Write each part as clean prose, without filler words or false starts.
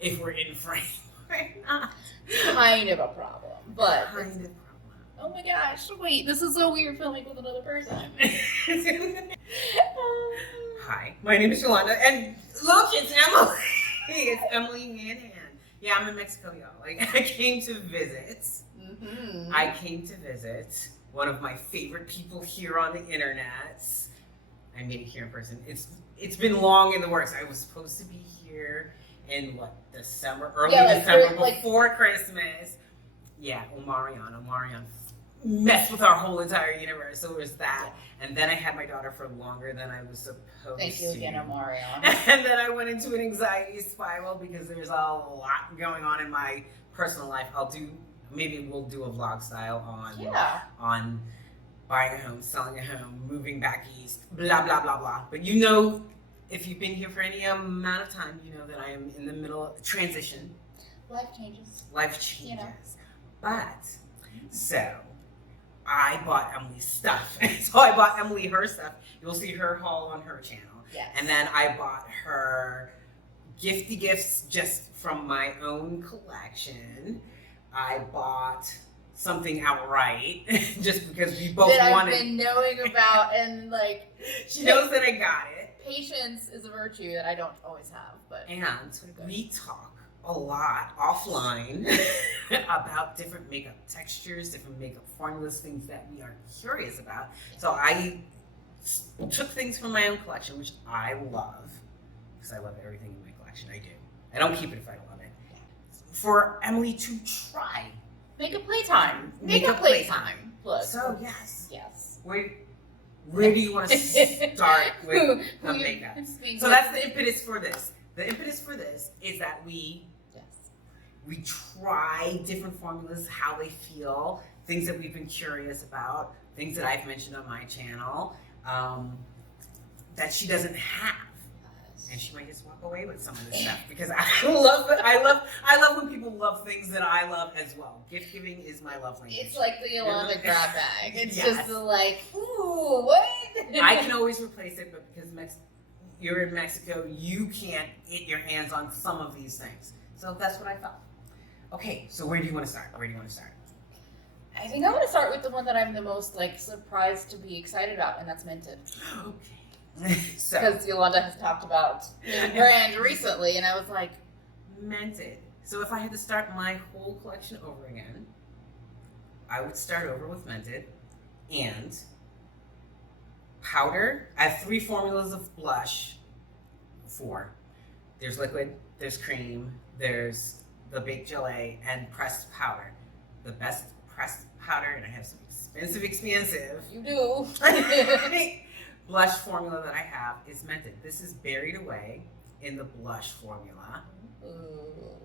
if we're in frame or not. Kind of a problem, but Kind of problem. oh my gosh! Wait, this is so weird filming with another person. Hi, my name is Yolanda, and look, it's Emily. It's Emily Hanhan. Yeah, I'm in Mexico, y'all. Like, I came to visit. Mm-hmm. I came to visit one of my favorite people here on the internet. I made it here in person. It's been long in the works. I was supposed to be here in December, early December, before Christmas. Yeah, Omarion messed with our whole entire universe. So it was that. And then I had my daughter for longer than I was supposed to. Thank you again, Omarion. And then I went into an anxiety spiral because there's a lot going on in my personal life. Maybe we'll do a vlog style on buying a home, selling a home, moving back east, blah, blah, blah, blah. But you know, if you've been here for any amount of time, you know that I am in the middle of transition. Life changes. You know. So I bought Emily stuff. So I bought Emily her stuff. You'll see her haul on her channel. Yes. And then I bought her gifts just from my own collection. I bought something outright just because we both wanted. That I've been knowing about, and she knows that I got it. Patience is a virtue that I don't always have, but and we talk a lot offline about different makeup textures, different makeup formulas, things that we are curious about. So I took things from my own collection, which I love, because I love everything in my collection. I do. I don't keep it if I don't love it. For Emily to try. Make a playtime. Make a playtime. Look. So yes. Where do you want to start with the makeup? So that's the impetus for this. The impetus for this is that we try different formulas, how they feel, things that we've been curious about, things that I've mentioned on my channel that she doesn't have. And she might just walk away with some of this stuff because I love when people love things that I love as well. Gift giving is my love language. It's like the Yolanda grab bag. It's just ooh, what? I can always replace it, but because you're in Mexico, you can't get your hands on some of these things. So that's what I thought. Okay, so where do you want to start? I think I want to start with the one that I'm the most surprised to be excited about, and that's Mented. Okay. Because Yolanda has talked about his brand recently, and I was like, Mented. So if I had to start my whole collection over again, I would start over with Mented and powder. I have 3 formulas of blush. 4. There's liquid, there's cream, there's the baked gelée, and pressed powder. The best pressed powder, and I have some expensive. You do. Blush formula that I have is Mented. This is buried away in the blush formula. Ooh.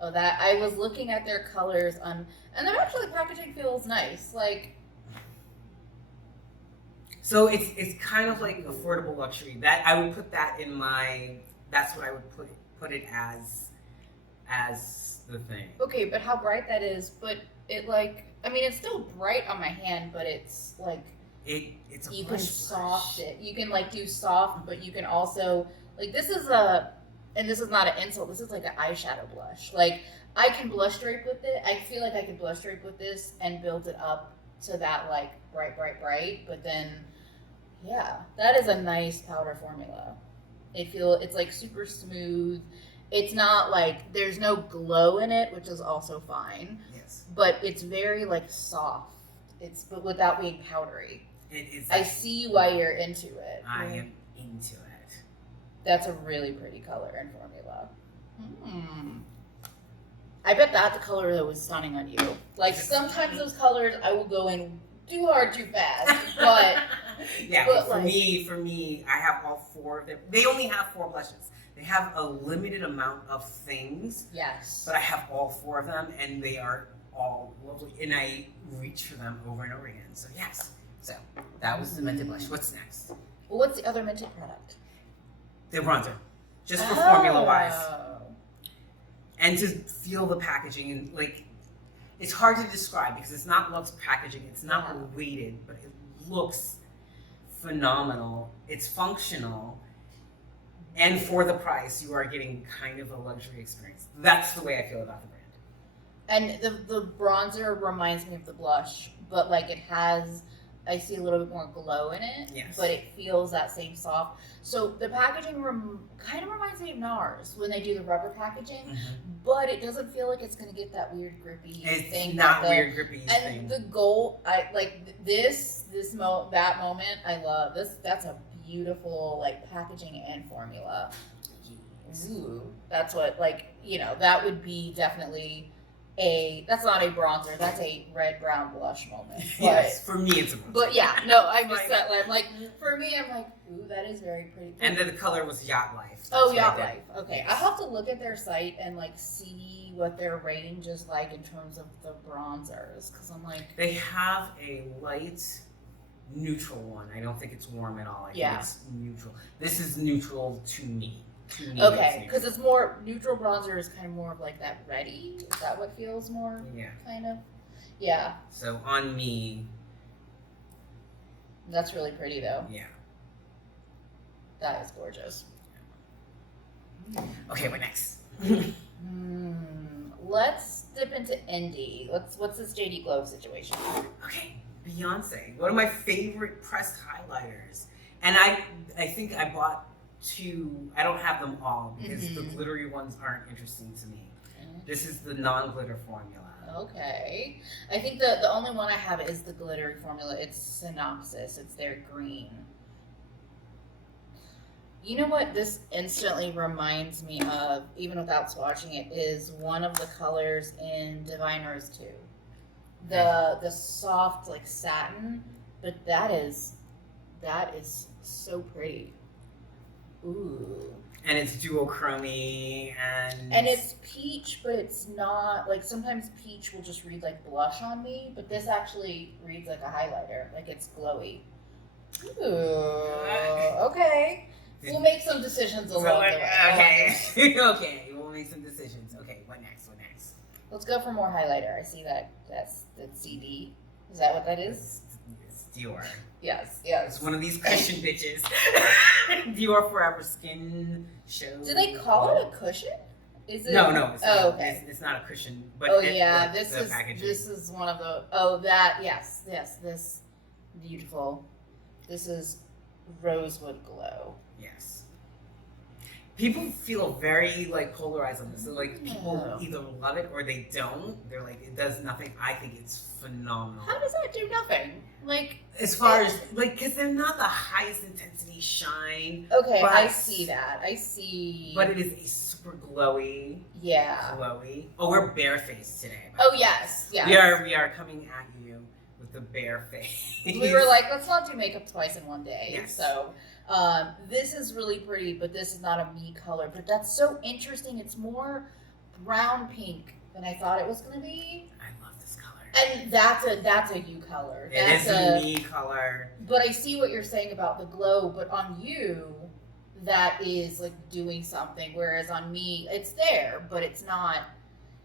Oh, that I was looking at their colors and their actually packaging feels nice. So it's kind of like affordable luxury. That I would put that in my. That's what I would put it as the thing. Okay, but how bright that is, but it it's still bright on my hand, but it's it's a you blush can soft it. You can do soft, but you can also this is not an insult. This is an eyeshadow blush. I can blush drape with it. I feel like I could blush drape with this and build it up to that bright. But then, yeah, that is a nice powder formula. It's super smooth. It's not there's no glow in it, which is also fine. Yes. But it's very soft. But without being powdery. It is. I see why you're into it. I am into it. That's a really pretty color and formula. I bet that's a color that was stunning on you. Sometimes those colors I will go in too hard, too fast. But yeah, but for me, I have all 4 of them. They only have 4 blushes. They have a limited amount of things. Yes. But I have all 4 of them, and they are all lovely, and I reach for them over and over again. So yes. So that was the Mented blush. What's next? Well, what's the other Mented product? The bronzer, just for formula wise, and to feel the packaging and it's hard to describe because it's not Luxe packaging. It's not weighted, but it looks phenomenal. It's functional, And for the price, you are getting kind of a luxury experience. That's the way I feel about the brand. And the bronzer reminds me of the blush, but like it has, I see a little bit more glow in it. Yes. But it feels that same soft. So the packaging kind of reminds me of NARS when they do the rubber packaging, but it doesn't feel like it's going to get that weird grippy thing. It's not weird grippy and thing. the gold, I like that moment. I love this. That's a beautiful like packaging and formula. Ooh, that's what that would be definitely. That's not a bronzer. That's a red brown blush moment. But, yes, for me it's a bronzer. But yeah, no, I missed that. Like for me, I'm like, ooh, that is very pretty. And then the color was Yacht Life. Oh, Yacht Life. Okay, I have to look at their site and like see what their range is like in terms of the bronzers, because I'm like, they have a light neutral one. I don't think it's warm at all. I think it's neutral. This is neutral to me. Okay, because it's more neutral bronzer is kind of more of like that ready. Is that what feels more? Yeah. Kind of. Yeah. So on me. That's really pretty though. Yeah. That is gorgeous. Okay, what next? Let's dip into indie. What's this JD Glow situation? Okay, Beyonce. One of my favorite pressed highlighters, and I think I bought 2. I don't have them all because the glittery ones aren't interesting to me. This is the non-glitter formula. Okay. I think the only one I have is the glittery formula. It's Synopsis. It's their green. You know what this instantly reminds me of, even without swatching it, is one of the colors in Divine Rose 2. The soft like satin, but that is so pretty. Ooh. And it's duochromy and it's peach, but it's not like sometimes peach will just read like blush on me, but this actually reads like a highlighter, like it's glowy. Ooh. Okay. We'll make some decisions along the way. Okay. Okay, we'll make some decisions. Okay, what next? Let's go for more highlighter. I see that's CD. Is that what that is? It's Dior. Yes. It's one of these cushion bitches. Dior Forever Skin Show. Do they call it a cushion? Is it? No, it's not. Okay. It's not a cushion. But this is one of the. Yes. This beautiful. This is Rosewood Glow. Yes. People feel very like polarized on this. So like people either love it or they don't. They're like, it does nothing. I think it's phenomenal. How does that do nothing? Like as far as like, because they're not the highest intensity shine. Okay, I see that. But it is a super glowy. Yeah. Glowy. Oh, we're barefaced today. Oh yes. We are coming at you with the bare face. We were like, let's not do makeup twice in one day. Yes. So this is really pretty, but this is not a me color. But that's so interesting. It's more brown pink than I thought it was going to be. I love this color. And that's a you color. It is a me color. But I see what you're saying about the glow. But on you, that is like doing something. Whereas on me, it's there, but it's not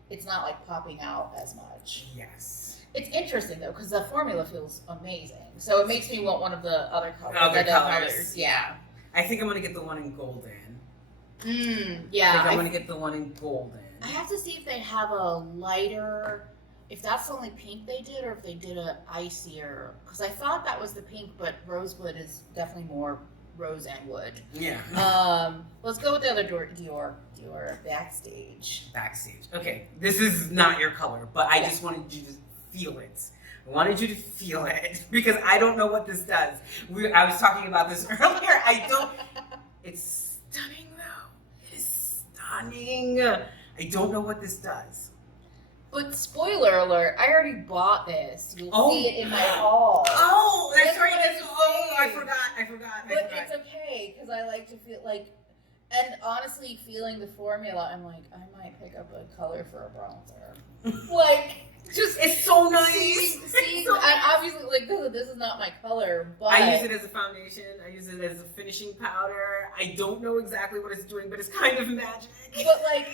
like popping out as much. Yes. It's interesting though, because the formula feels amazing. So it makes me want one of the other colors. Colors. Yeah. I think I'm gonna get the one in golden. Yeah. I'm gonna get the one in golden. I have to see if they have a lighter, if that's the only pink they did, or if they did a icier. Because I thought that was the pink, but rosewood is definitely more rose and wood. Yeah. Let's go with the other Dior Backstage. Okay, this is not your color, but I just wanted you to feel it. I wanted you to feel it because I don't know what this does. I was talking about this earlier. It's stunning though. It is stunning. I don't know what this does. But spoiler alert, I already bought this. You'll see it in my haul. Oh, that's right. I forgot. But it's okay because I like to feel like, and honestly, feeling the formula, I'm like, I might pick up a color for a bronzer. Like, just it's so nice. See, I'm obviously like this is not my color, but I use it as a foundation. I use it as a finishing powder. I don't know exactly what it's doing, but it's kind of magic. But like,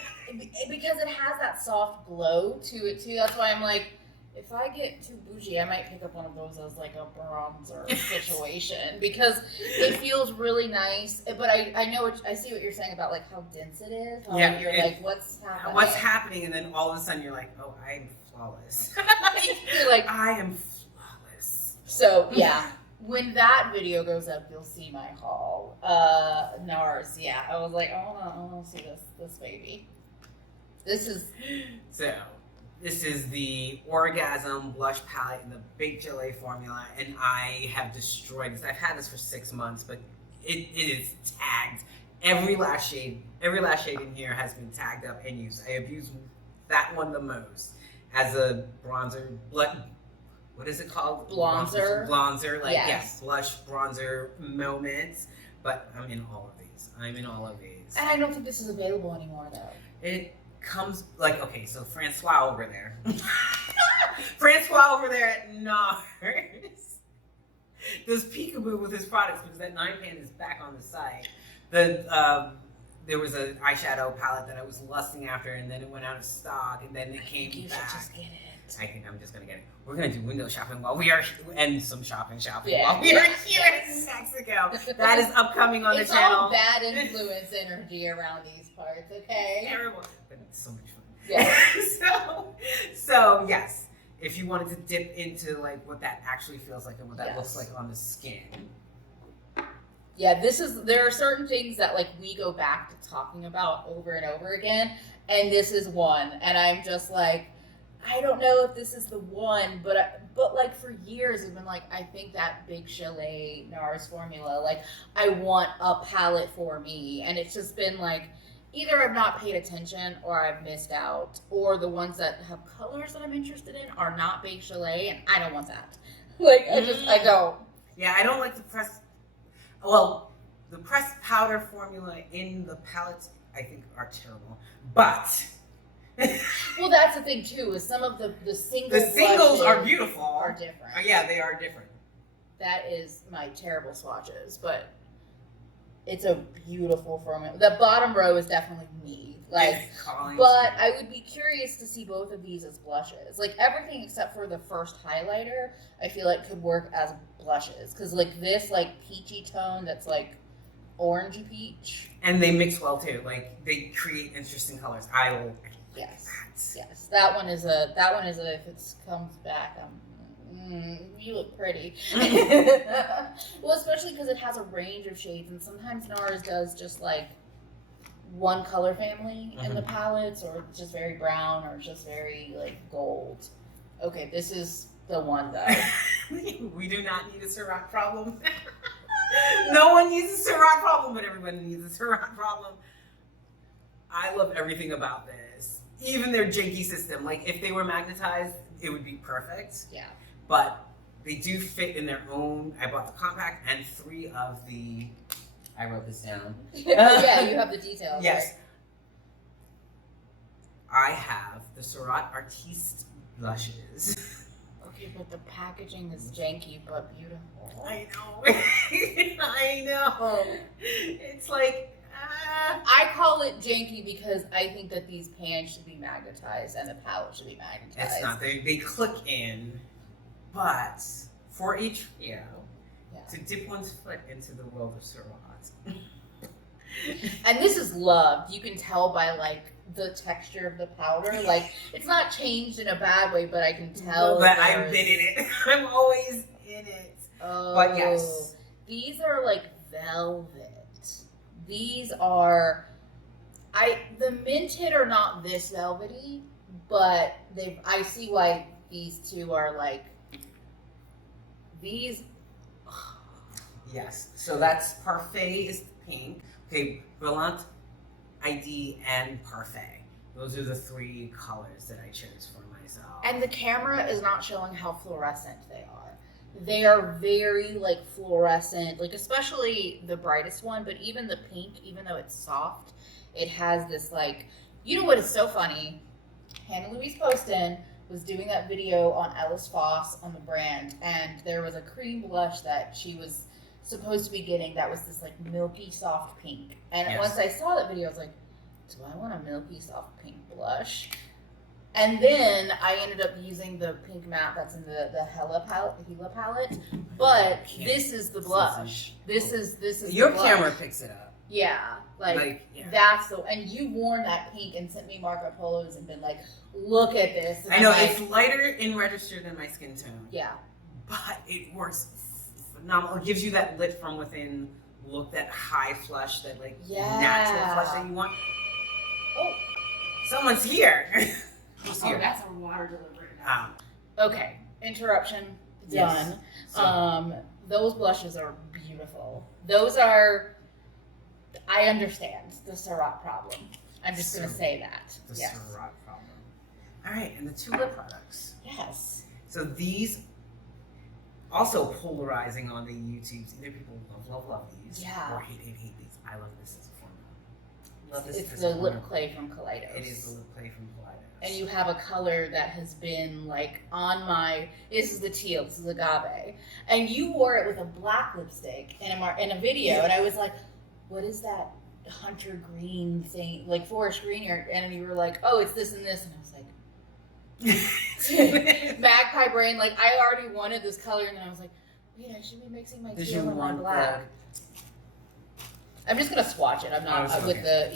because it has that soft glow to it too. That's why I'm like, if I get too bougie, I might pick up one of those as like a bronzer situation because it feels really nice. But I know I see what you're saying about like how dense it is. You're like, what's happening? What's happening? And then all of a sudden you're like, oh, I'm flawless. You're like, I am flawless. So yeah, when that video goes up, you'll see my haul. NARS, yeah. I was like, I wanna see this baby. This is the Orgasm Blush Palette in the Baked Gelée formula, and I have destroyed this. I've had this for 6 months, but it is tagged. Every lash shade in here has been tagged up and used. I have used that one the most as a bronzer. What is it called? Bronzer. Bronzer, yes, blush bronzer moments. But I'm in all of these. And I don't think this is available anymore, though. It comes okay, so Francois over there at NARS does peekaboo with his products because that 9-pan is back on the site. There was an eyeshadow palette that I was lusting after, and then it went out of stock, and then it came back. You should just get it. I think I'm just gonna get it. We're gonna do window shopping while we are, and some shopping while we are here in Mexico. That is upcoming on the channel. It's all bad influence energy around these parts, okay? Terrible, but it's so much fun. Yeah. so yes, if you wanted to dip into like what that actually feels like and what that looks like on the skin. Yeah, there are certain things that like we go back to talking about over and over again, and this is one, and I'm just like, I don't know if this is the one, but like for years I've been like, I think that Big Chalet NARS formula, like I want a palette for me, and it's just been like, either I've not paid attention or I've missed out, or the ones that have colors that I'm interested in are not Big Chalet, and I don't want that. Like I don't. Yeah, I don't like the pressed. Well, the pressed powder formula in the palettes I think are terrible, but. Well, that's the thing too. Is some of the singles are beautiful. Are different. Yeah, they are different. That is my terrible swatches, but it's a beautiful formula. The bottom row is definitely me. Like, but I would be curious to see both of these as blushes. Like everything except for the first highlighter, I feel like could work as blushes because like this like peachy tone that's like orangey peach, and they mix well too. Like they create interesting colors. I will. Yes. That one is a. If it comes back, you look pretty. Well, especially because it has a range of shades, and sometimes NARS does just like one color family in the palettes, or just very brown, or just very like gold. Okay, this is the one though. We do not need a Surratt problem. No one needs a Surratt problem, but everyone needs a Surratt problem. I love everything about this. Even their janky system. Like, if they were magnetized, it would be perfect. Yeah. But they do fit in their own. I bought the compact and 3 of the. I wrote this down. Yeah, you have the details. Yes. Right? I have the Surratt Artiste blushes. Okay, but the packaging is janky but beautiful. I know. I know. It's like. I call it janky because I think that these pans should be magnetized and the palette should be magnetized. It's not. They click in, but for each to dip one's foot into the world of Surratt. And this is loved. You can tell by like the texture of the powder. Like it's not changed in a bad way, but I can tell. But I've been in it. I'm always in it. Oh, but yes, these are like velvet. These are, the Mented are not this velvety, but I see why these two are like, these. Yes, so that's Parfait is pink. Okay, Brillant, ID, and Parfait. Those are the 3 colors that I chose for myself. And the camera is not showing how fluorescent they are. They are very like fluorescent, like especially the brightest one, but even the pink, even though it's soft, it has this like, you know what is so funny? Hannah Louise Poston was doing that video on Ellis Foss on the brand, and there was a cream blush that she was supposed to be getting that was this like milky soft pink. And once I saw that video, I was like, do I want a milky soft pink blush? And then I ended up using the pink matte that's in the Hela palette. But this is the blush. This is your the blush. camera picks it up. Yeah, yeah. that's the, and you've worn that pink and sent me Marco Polos and been like, look at this. And I know, like, it's lighter in register than my skin tone. Yeah. But it works phenomenal. It gives you that lit from within look, that high flush, that like natural flush that you want. Oh, someone's here. Who's here? That's our water delivery. Okay, interruption done. Yes. So, those blushes are beautiful. Those are, I understand the Surratt problem. I'm just going to say that. The yes. Surratt problem. All right, and the two lip products. Yes. So these also polarizing on the YouTubes. Either people love these, yeah, or hate these. I love this as a formula. Love this. It's the lip clay from Kaleidos. It is the lip clay from Kaleidos. And you have a color that has been like on my. This is the teal. This is agave. And you wore it with a black lipstick in a video, and I was like, "What is that hunter green thing? Like forest green?" And you were like, "Oh, it's this and this," and I was like, "Magpie brain!" Like I already wanted this color, and then I was like, "Wait, I should be mixing my teal and my black." I'm just gonna swatch it. I'm not with the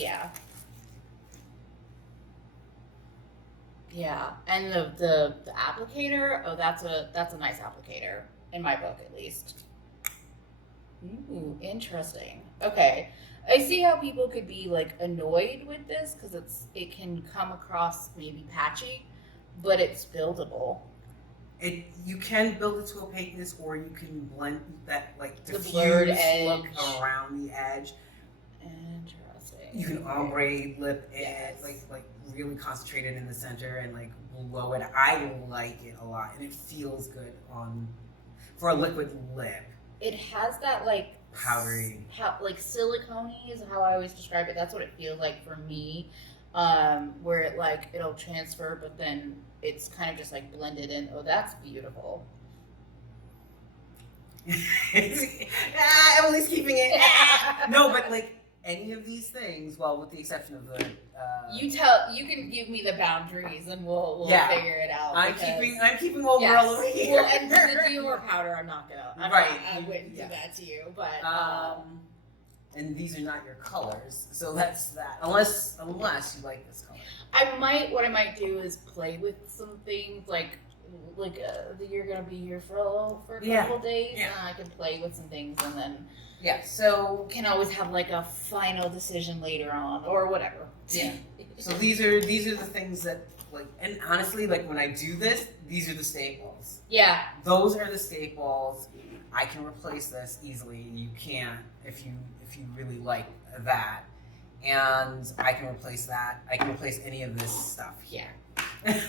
Yeah, and the applicator. Oh, that's a nice applicator in my book, at least. Ooh, interesting. Okay, I see how people could be like annoyed with this because it can come across maybe patchy, but it's buildable. You can build it to opaqueness, or you can blend that like the blurred edge look around the edge. Interesting. You can ombre lip it, like really concentrate it in the center and like blow it. I like it a lot, and it feels good for a liquid lip. It has that like powdery, like silicone-y is how I always describe it. That's what it feels like for me, where it like it'll transfer, but then it's kind of just like blended in. Oh, that's beautiful. Emily's keeping it. No, but like any of these things, well, with the exception of the you can give me the boundaries and we'll figure it out. I'm keeping old girl over here. Well, and the Dior powder, I wouldn't do that to you, but and these are not your colors, so that's that. Unless you like this color. What I might do is play with some things like you're gonna be here for a couple days, and I can play with some things, and then so can always have like a final decision later on or whatever. Yeah. So these are the things that like, and honestly, like when I do this, these are the staples. Yeah. Those are the staples. I can replace this easily. You can't if you really like that. And I can replace that. I can replace any of this stuff here.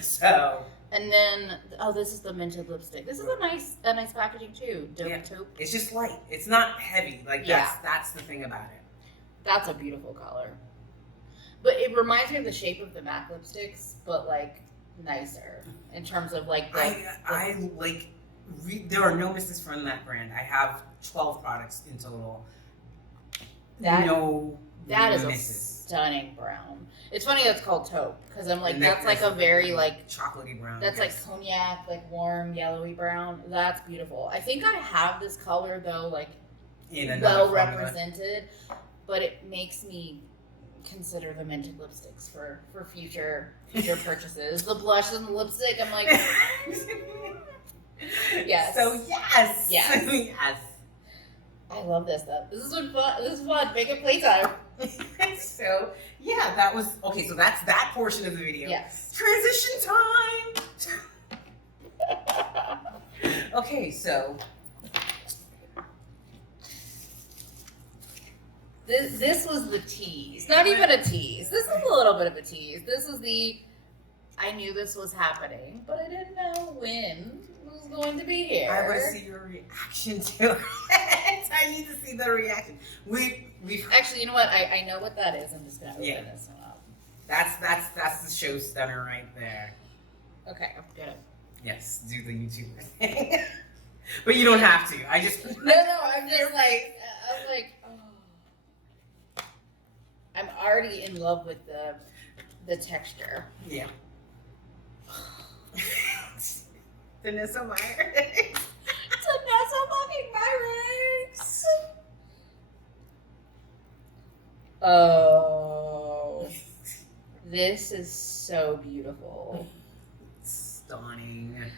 So. And then, this is the Mented lipstick. This is a nice packaging too. Taupe. It's just light. It's not heavy. Like that's the thing about it. That's a beautiful color. But it reminds me of the shape of the MAC lipsticks, but like nicer in terms of like. I like. There are no misses from that brand. I have 12 products in total. That is misses. A stunning brown. It's funny that's called taupe because I'm like that's like a very like chocolatey brown. That's like cognac, like warm yellowy brown. That's beautiful. I think I have this color though, like well represented, but it makes me consider the Mented lipsticks for future purchases. The blush and the lipstick, I'm like, yes. So yes. I love this stuff. This is fun. This is fun. Make it playtime. So that was okay. So that's that portion of the video. Yes. Transition time. Okay, so this was the tease. Not even a tease. This is a little bit of a tease. This is I knew this was happening, but I didn't know when it was going to be here. I want to see your reaction to it. I need to see the reaction. We've actually, you know what? I know what that is. I'm just gonna open this one up. That's the show stunner right there. Okay, I'm gonna. Yes, do the YouTuber thing. But you don't have to. I'm just like, oh. I'm already in love with the texture. Yeah. Danessa Myricks. Danessa fucking Myricks. Oh, this is so beautiful. Stunning.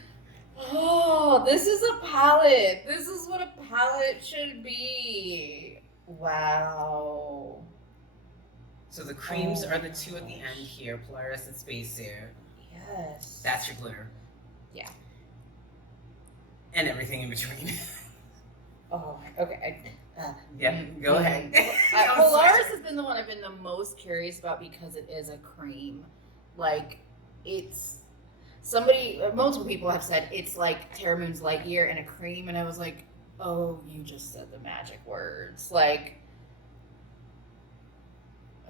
Oh, this is a palette. This is what a palette should be. Wow. So the creams are the two at the end here, Polaris and Spacesuit. Yes. That's your glitter. Yeah. And everything in between. Oh, okay. Go ahead. Polaris has been the one I've been the most curious about because it is a cream. Like, it's... multiple people have said it's like Terra Moon's Light Year and a cream, and I was like, oh, you just said the magic words. Like,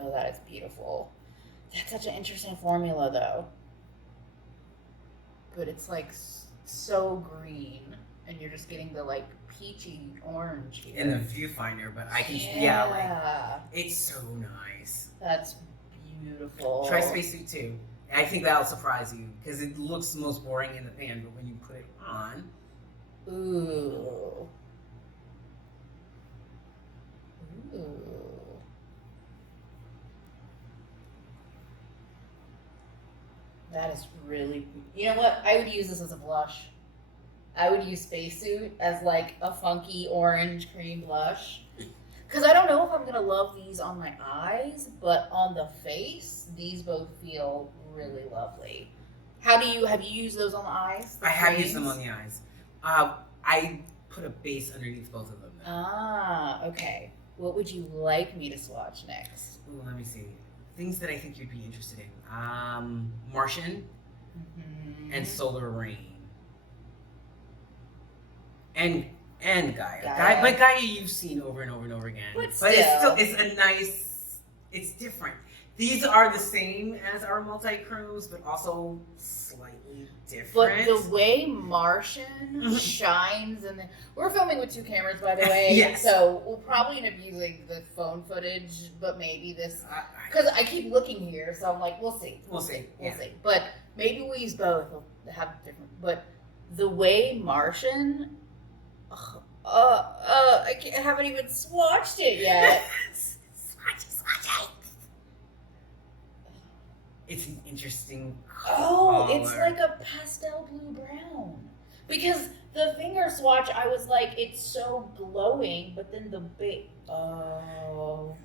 oh, that is beautiful. That's such an interesting formula, though. But it's like so green, and you're just getting the like peachy orange here. In the viewfinder, but I can, it's so nice. That's beautiful. Try Spacesuit too. I think that'll surprise you because it looks the most boring in the pan, but when you put it on, ooh. That is really... You know what? I would use this as a blush. I would use Spacesuit as like a funky orange cream blush. Because I don't know if I'm going to love these on my eyes, but on the face, these both feel really lovely. Have you used those on the eyes? I have used them on the eyes. I put a base underneath both of them. Ah, okay. What would you like me to swatch next? Ooh, let me see. Things that I think you'd be interested in. Martian and Solar Rain. And Gaia. But Gaia you've seen over and over and over again. But it's a nice, it's different. These are the same as our multi-chromes, but also slightly different. But the way Martian shines, and we're filming with 2 cameras, by the way. Yes. So we'll probably end up using the phone footage, but maybe this, because I keep looking here, so I'm like, we'll see. We'll see. But maybe we'll use both. We'll have different. But the way Martian, I haven't even swatched it yet. Swatch it. It's an interesting color. It's like a pastel blue brown. Because the finger swatch, I was like, it's so glowing, but then the big... Oh.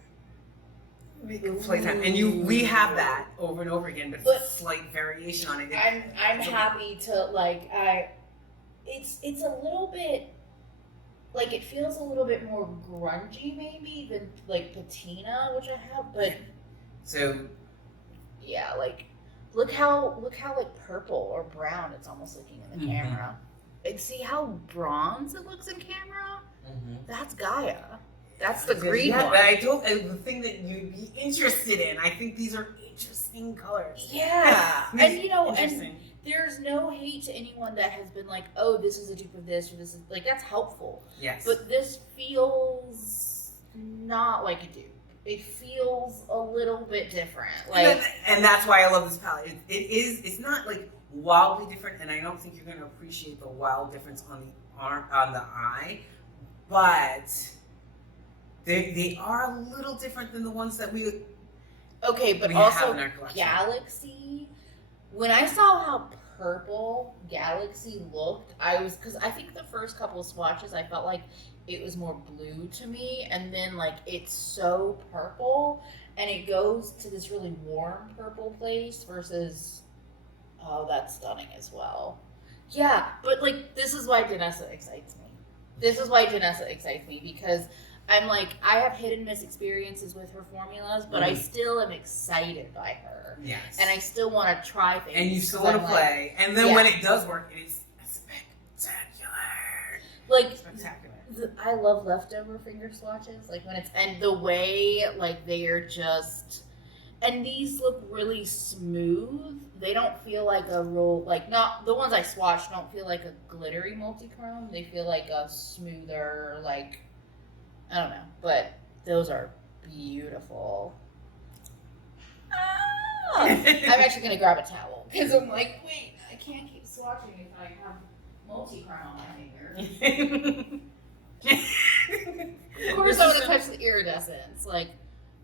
Playtime. And we have that over and over again, but slight variation on it. I'm happy to, like, it's a little bit... Like, it feels a little bit more grungy, maybe, than, like, patina, which I have, but... So... Yeah, like, look how like purple or brown it's almost looking in the camera. And see how bronze it looks in camera? That's Gaia. That's the green one. But the thing that you'd be interested in. I think these are interesting colors. Yeah. And and there's no hate to anyone that has been like, oh, this is a dupe of this, or this is like, that's helpful. Yes. But this feels not like a dupe. It feels a little bit different. Like, and that's why I love this palette. It's not like wildly different, and I don't think you're going to appreciate the wild difference on the arm, on the eye, but they are a little different than the ones that we also have in our collection. Galaxy. When I saw how purple Galaxy looked, because I think the first couple of swatches I felt like it was more blue to me, and then like it's so purple, and it goes to this really warm purple place versus, oh, that's stunning as well. Yeah, but like this is why Danessa excites me. Because I'm like, I have hit and miss experiences with her formulas, but I still am excited by her. Yes. And I still want to try things. And you still want to play. And then when it does work, it is spectacular. Like, spectacular. I love leftover finger swatches. Like when and the way like they are just, and these look really smooth. They don't feel like a real, like not, the ones I swatched don't feel like a glittery multi-chrome. They feel like a smoother, like, I don't know, but those are beautiful. I'm actually going to grab a towel because I'm like, wait, I can't keep swatching if I have multi-crown on my finger. Of course, I want to touch the iridescence. Like,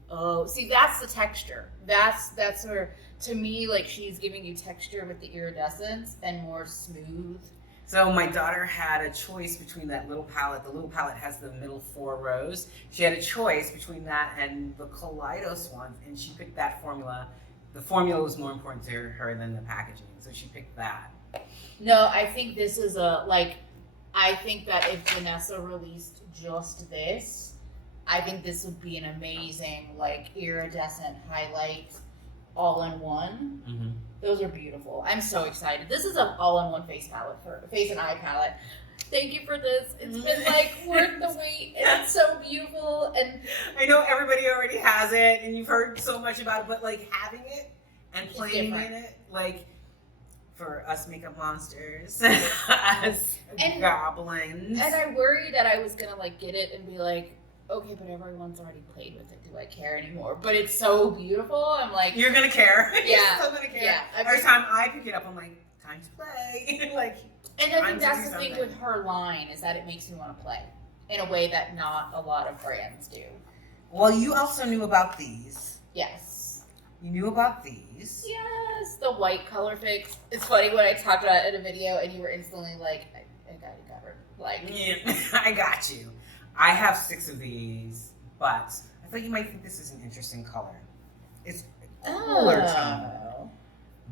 oh, see, that's the texture. That's where, to me, like, she's giving you texture with the iridescence and more smooth. So my daughter had a choice between that little palette. The little palette has the middle 4 rows. She had a choice between that and the Kaleidos one, and she picked that formula. The formula was more important to her than the packaging, so she picked that. No, I think this is I think that if Danessa released just this, I think this would be an amazing, like, iridescent highlight all-in-one. Mm-hmm. Those are beautiful. I'm so excited. This is an all-in-one face and eye palette. Thank you for this. It's been, like, worth the wait, and it's so beautiful. And I know everybody already has it, and you've heard so much about it, but, like, having it and playing in it, like, for us makeup monsters, us goblins. And I worried that I was going to, like, get it and be like, okay, but everyone's already played with it. Do I care anymore? But it's so beautiful. I'm like... You're going to care. Yeah. You're still going to care. Yeah. Every time I pick it up, I'm like, time to play. Like, and I think that's the thing with her line, is that it makes me want to play in a way that not a lot of brands do. Well, you also knew about these. Yes. You knew about these. Yes. The white color fix. It's funny when I talked about it in a video and you were instantly like, I got you covered. Like, yeah, I got you. I have 6 of these, but I thought you might think this is an interesting color. It's a cooler tone,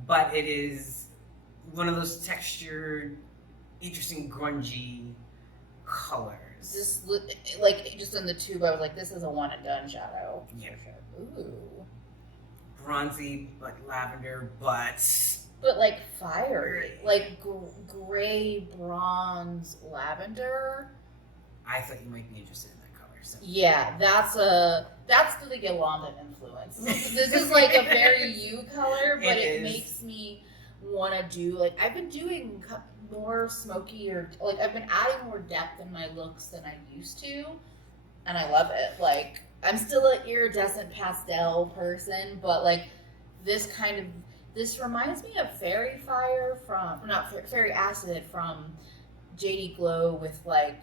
but it is one of those textured, interesting, grungy colors. Just like just in the tube, I was like, this is a one and done shadow. Yeah. Ooh. Bronzy, but lavender, but like fiery, like gray, bronze, lavender. I thought you might be interested in that color. So. Yeah, that's the Yolanda influence. This is like a very you color, but it makes me want to do, like, I've been doing more smoky, or like I've been adding more depth in my looks than I used to, and I love it. Like, I'm still an iridescent pastel person, but like this reminds me of Fairy Fire Fairy Acid from JD Glow with like,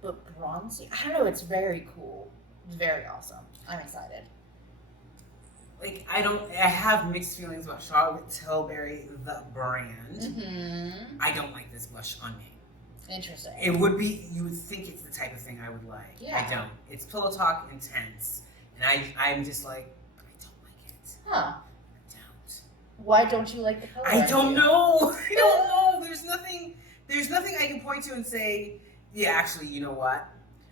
but bronzy. I don't know. It's very cool. It's very awesome. I'm excited. Like, I have mixed feelings about Charlotte Tilbury, the brand. Mm-hmm. I don't like this blush on me. Interesting. It would be, you would think it's the type of thing I would like. Yeah. I don't. It's Pillow Talk Intense. And I'm just like, I don't like it. Huh. I don't. Why don't you like the color? I don't know. I don't know. There's nothing I can point to and say, yeah, actually, you know what?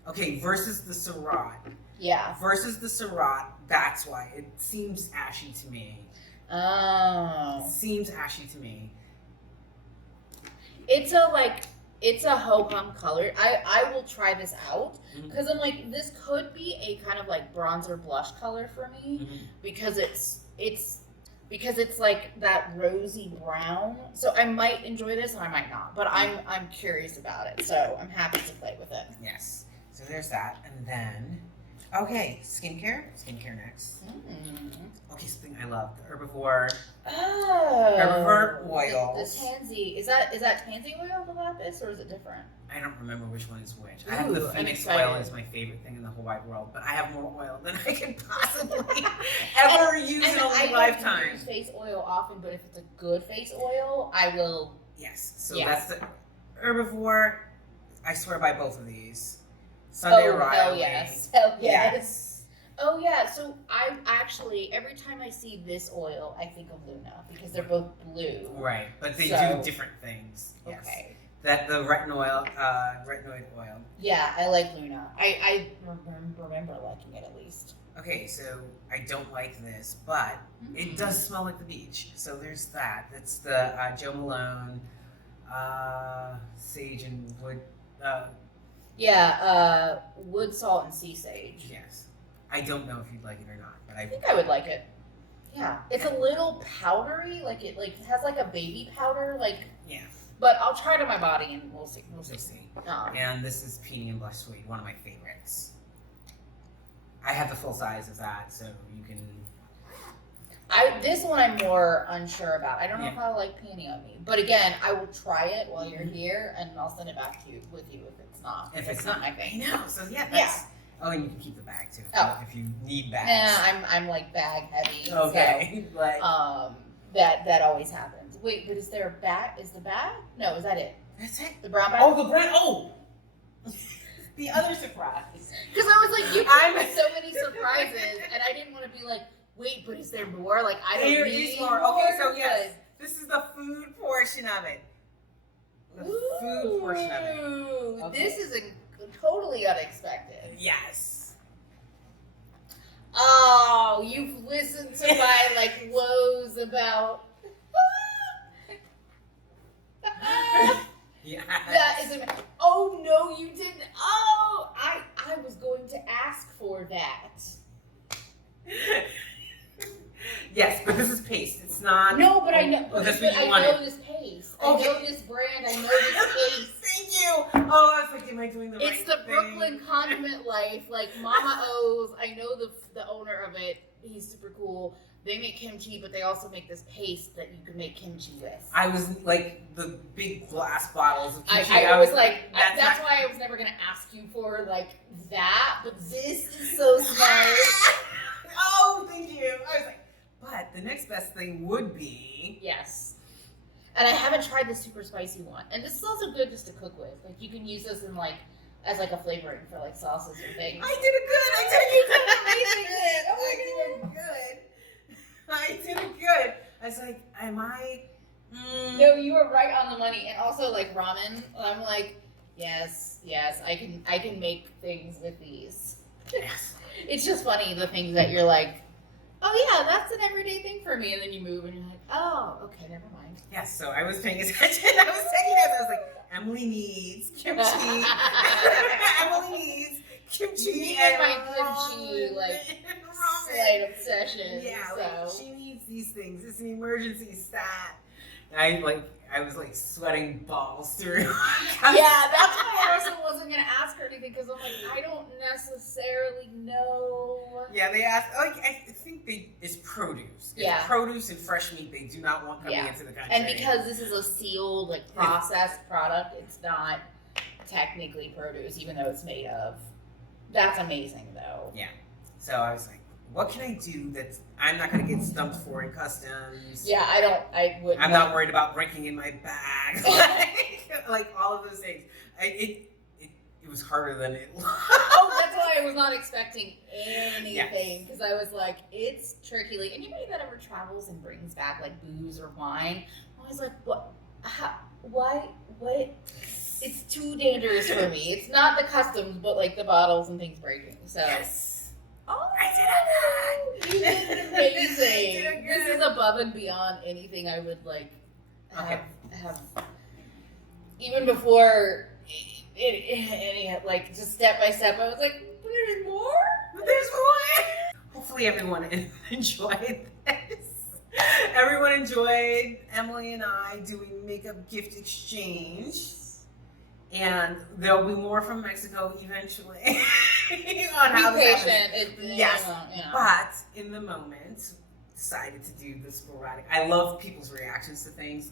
Okay, versus the Surratt. Yeah. Versus the Surratt, that's why. It seems ashy to me. Oh. It seems ashy to me. It's a ho-hum color. I will try this out because I'm like, this could be a kind of like bronzer blush color for me because it's like that rosy brown. So I might enjoy this and I might not, but I'm curious about it. So I'm happy to play with it. Yes. So there's that. And then, okay, skincare. Skincare next. Okay, something I love. The Herbivore. Oh. Herbivore oil. The Tansy. Is that Tansy oil, the lapis, or is it different? I don't remember which one is which. I have the Phoenix oil is my favorite thing in the whole wide world, but I have more oil than I can possibly ever use in a lifetime. I don't use face oil often, but if it's a good face oil, I will. Yes. So that's the Herbivore. I swear by both of these. Sunday O'Reilly. Hell yes. Hell yes. Oh yeah. So I actually, every time I see this oil, I think of Luna because they're both blue. Right, but they do different things. Yes. Okay. That the retinoid oil. Yeah, I like Luna. I remember liking it at least. Okay, so I don't like this, but it does smell like the beach. So there's that. That's the Joe Malone Sage and Wood. Wood, salt, and sea sage. Yes. I don't know if you'd like it or not, but I think I would like it. Yeah, it's a little powdery, like it has like a baby powder, like. Yeah. But I'll try it on my body and we'll see. We'll see. And this is Peony and Blush Suede, one of my favorites. I have the full size of that, so you can. This one I'm more unsure about. I don't know if I like panty on me, but again, I will try it while you're here, and I'll send it back to you with you if it's not. If it's not my thing. I know. So that's. Oh, and you can keep the bag too. If you need bags. Yeah, I'm like bag heavy. Okay. So, like that always happens. Wait, but is there a bag? Is the bag? No, is that it? That's it. The brown bag. Oh, the brown. Oh. The other surprise. Because I was like, you have so many surprises, and I didn't want to be like, wait, but is there more? Like, I don't need more. Okay, so yes, this is the food portion of it. The food portion of it. Okay. This is totally unexpected. Yes. Oh, you've listened to my like woes about. Yes. That is amazing. Oh no, you didn't. Oh, I was going to ask for that. Yes, but this is paste. It's not. No, but I know. Oh, that's but what you I wanted. know this paste. I know this brand. I know this paste. Thank you. Oh, I was like, am I doing the right thing? It's the Brooklyn Condiment Life. Like Mama O's. I know the owner of it. He's super cool. They make kimchi, but they also make this paste that you can make kimchi with. I was like the big glass bottles of kimchi. I was like, that's why I was never gonna ask you for like that. But this is so smart. Oh, thank you. I was like, but the next best thing would be yes. And I haven't tried the super spicy one. And this is also good just to cook with. Like you can use this in like as like a flavoring for like sauces or things. I did it good. I did it good. I was like, am I? No, you were right on the money. And also like ramen. I'm like, yes, I can make things with these. Yes. It's just funny the things that you're like, oh yeah, that's an everyday thing for me, and then you move and you're like, oh, okay, never mind. Yes, so I was paying attention. I was taking this. I was like, Emily needs kimchi. Emily needs kimchi. Me and my kimchi, like, slight obsession. Yeah, so. like, she needs these things. It's an emergency stat. I was like sweating balls through. Yeah, that's why I also wasn't gonna ask her anything because I'm like, I don't necessarily know. Yeah, they asked. Like, I think it's produce. It's produce and fresh meat. They do not want coming into the country. And because this is a sealed, like processed product, it's not technically produce, even though it's made of. That's amazing, though. Yeah. So I was like, what can I do that I'm not going to get stumped for in customs? Yeah, I wouldn't. I'm not worried about breaking in my bag. like all of those things. It was harder than it looked. Oh, that's why I was not expecting anything. Because I was like, it's tricky. Like, anybody that ever travels and brings back, like, booze or wine, I was like, what? Why? What? It's too dangerous for me. It's not the customs, but, like, the bottles and things breaking. So. Yes. Oh, I did it! You did amazing. Did This is above and beyond anything I would like have. Even before it like just step by step, I was like, "There's more. There's more." Hopefully, everyone enjoyed this. Everyone enjoyed Emily and I doing makeup gift exchange. And there'll be more from Mexico eventually. On how this happens. Yes. But in the moment, decided to do the sporadic. I love people's reactions to things.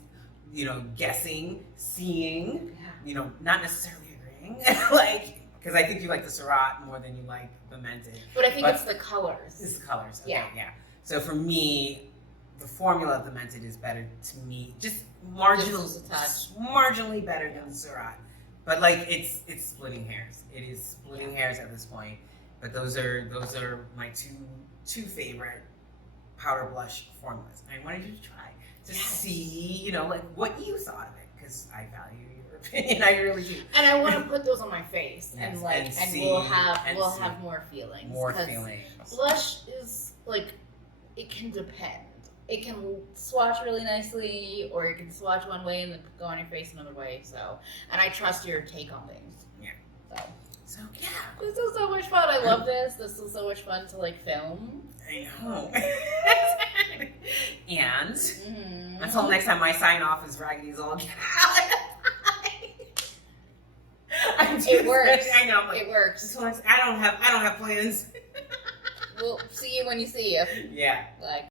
You know, guessing, seeing. You know, not necessarily agreeing. Like, because I think you like the Surratt more than you like the Mented. But I think it's the colors. It's the colors. Okay, yeah. So for me, the formula of the Mented is better to me. Just marginally better than the Surratt. But like it's splitting hairs. It is splitting hairs at this point. But those are my two favorite powder blush formulas. I wanted you to try to see, you know, like what you thought of it because I value your opinion. I really do. And I want to put those on my face yes, and like and we'll have more feelings. More feelings. Blush is like it can depend. It can swatch really nicely, or it can swatch one way and then go on your face another way. So, and I trust your take on things. Yeah. So yeah. This was so much fun. I love this. This was so much fun to like film. I know. And until next time, my sign off is Raggedy's all get out. It works. I know. Like, it works. I don't have plans. We'll see you when you see you. Yeah. Like.